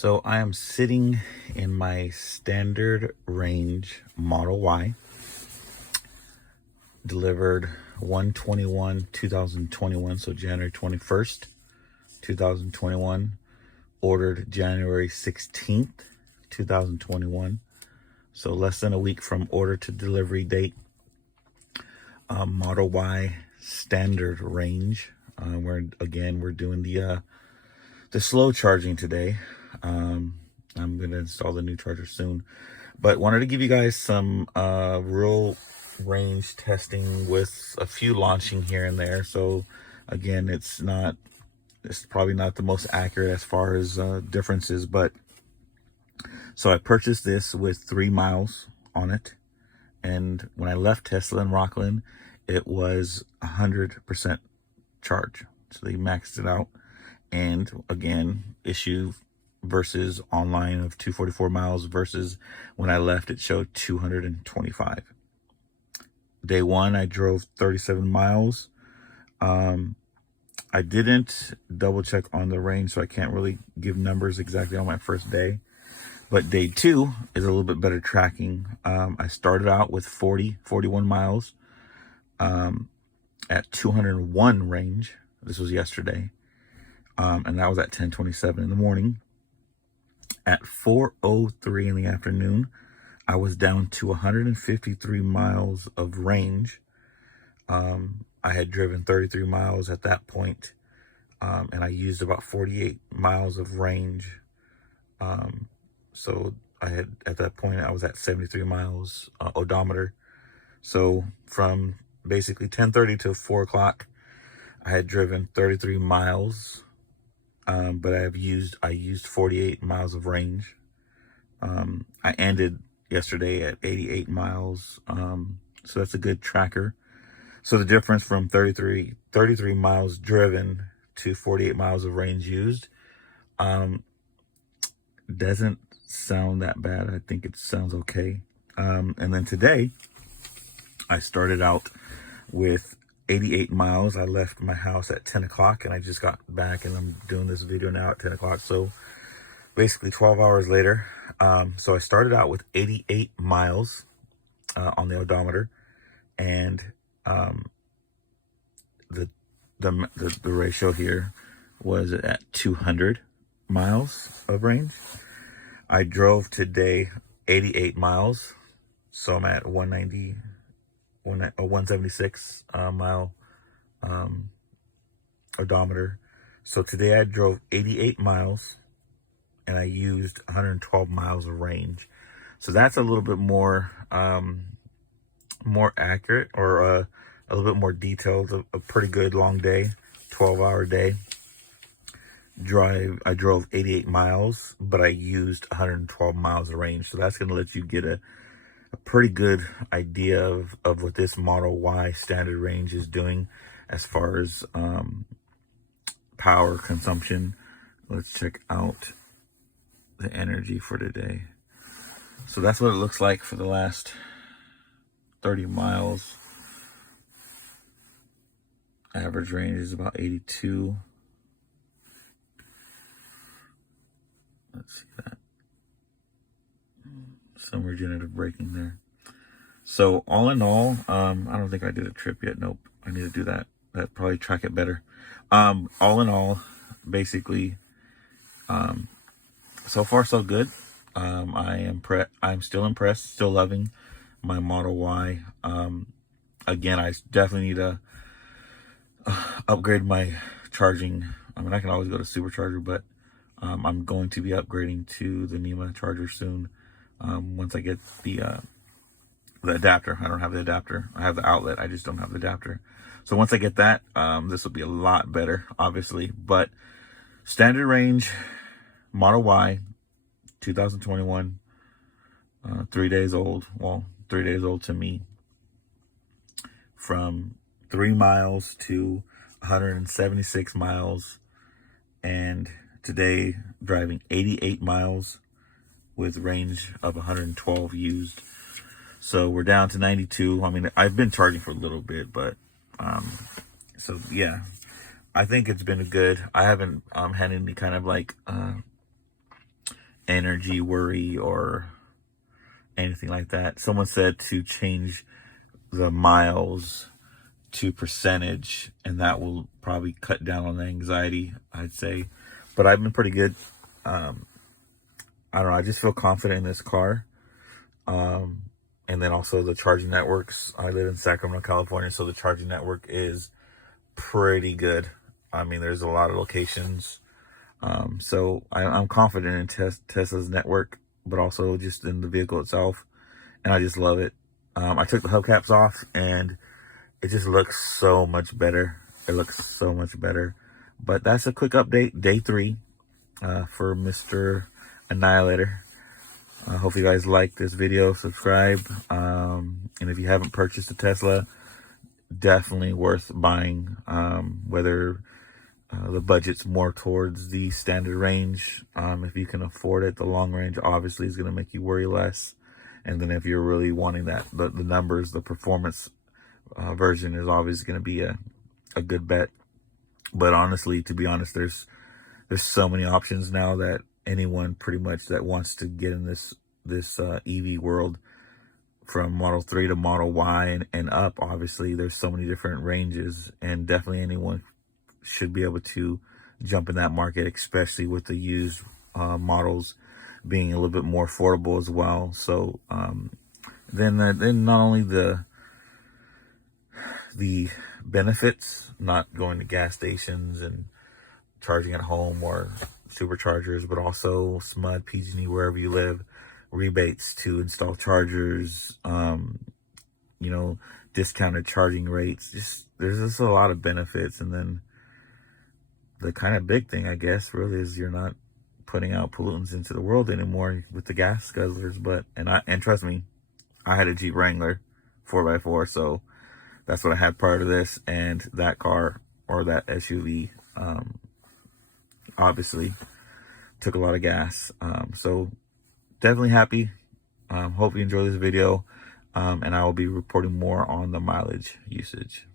So I am sitting in my standard range Model Y, delivered 1/21/2021, so January 21st, 2021, ordered January 16th, 2021. So less than a week from order to delivery date. Model Y standard range. We're doing the slow charging today. I'm going to install the new charger soon, but wanted to give you guys some real range testing with a few launching here and there. So again, it's probably not the most accurate as far as differences, but so I purchased this with 3 miles on it, and when I left Tesla in Rocklin, it was 100% charge. So they maxed it out. And again, issue versus online of 244 miles versus when I left, it showed 225. Day one, I drove 37 miles. I didn't double check on the range, so I can't really give numbers exactly on my first day. But day two is a little bit better tracking. I started out with 41 miles at 201 range. This was yesterday. And that was at 10:27 in the morning. At 4:03 in the afternoon, I was down to 153 miles of range. I had driven 33 miles at that point, and I used about 48 miles of range. So at that point, I was at 73 miles odometer. So from basically 10:30 to 4 o'clock, I had driven 33 miles. But I used 48 miles of range. I ended yesterday at 88 miles. So that's a good tracker. So the difference from 33 miles driven to 48 miles of range used, doesn't sound that bad. I think it sounds okay. And then today I started out with 88 miles. I left my house at 10 o'clock and I just got back, and I'm doing this video now at 10 o'clock. So basically 12 hours later. So I started out with 88 miles on the odometer, and the ratio here was at 200 miles of range. I drove today 88 miles, so I'm at 176 mile odometer. So today I drove 88 miles and I used 112 miles of range. So that's a little bit more accurate, or a little bit more detailed. A pretty good long day, 12-hour day drive. I drove 88 miles, but I used 112 miles of range. So that's going to let you get a pretty good idea of what this Model Y standard range is doing as far as power consumption. Let's check out the energy for today. So that's what it looks like for the last 30 miles. Average range is about 82. Let's see that. Some regenerative braking there. So all in all, I don't think I did a trip yet. Nope, I need to do that. That probably track it better. All in all, basically, so far so good. I'm still impressed, still loving my Model Y. Again, I definitely need to upgrade my charging. I mean, I can always go to supercharger, but I'm going to be upgrading to the NEMA charger soon. Once I get the adapter. I don't have the adapter. I have the outlet. I just don't have the adapter. So once I get that, this will be a lot better, obviously. But standard range, Model Y, 2021, 3 days old. Well, 3 days old to me. From 3 miles to 176 miles. And today, driving 88 miles with range of 112 used. So we're down to 92. I mean, I've been charging for a little bit, but so yeah, I think it's been good. I haven't had any kind of like energy worry or anything like that. Someone said to change the miles to percentage, and that will probably cut down on the anxiety, I'd say. But I've been pretty good. I don't know, I just feel confident in this car. And then also the charging networks. I live in Sacramento, California, so the charging network is pretty good. I mean, there's a lot of locations. So I'm confident in Tesla's network, but also just in the vehicle itself. And I just love it. I took the hubcaps off and it just looks so much better. It looks so much better. But that's a quick update, day 3, for Mr. Annihilator. Hope you guys like this video, subscribe. And if you haven't purchased a Tesla, definitely worth buying, whether the budget's more towards the standard range. If you can afford it, the long range obviously is going to make you worry less. And then if you're really wanting that, the numbers, the performance version is obviously going to be a good bet. But honestly, to be honest, there's so many options now that anyone pretty much that wants to get in this EV world, from Model 3 to Model Y and up, obviously there's so many different ranges, and definitely anyone should be able to jump in that market, especially with the used models being a little bit more affordable as well. So then not only the benefits, not going to gas stations and charging at home or superchargers, but also SMUD, PG&E, wherever you live, rebates to install chargers, discounted charging rates. There's just a lot of benefits. And then the kind of big thing, I guess, really is you're not putting out pollutants into the world anymore with the gas guzzlers. And trust me, I had a Jeep Wrangler 4x4, so that's what I had prior to this, and that car or that SUV obviously took a lot of gas. So definitely happy. Hope you enjoy this video, and I will be reporting more on the mileage usage.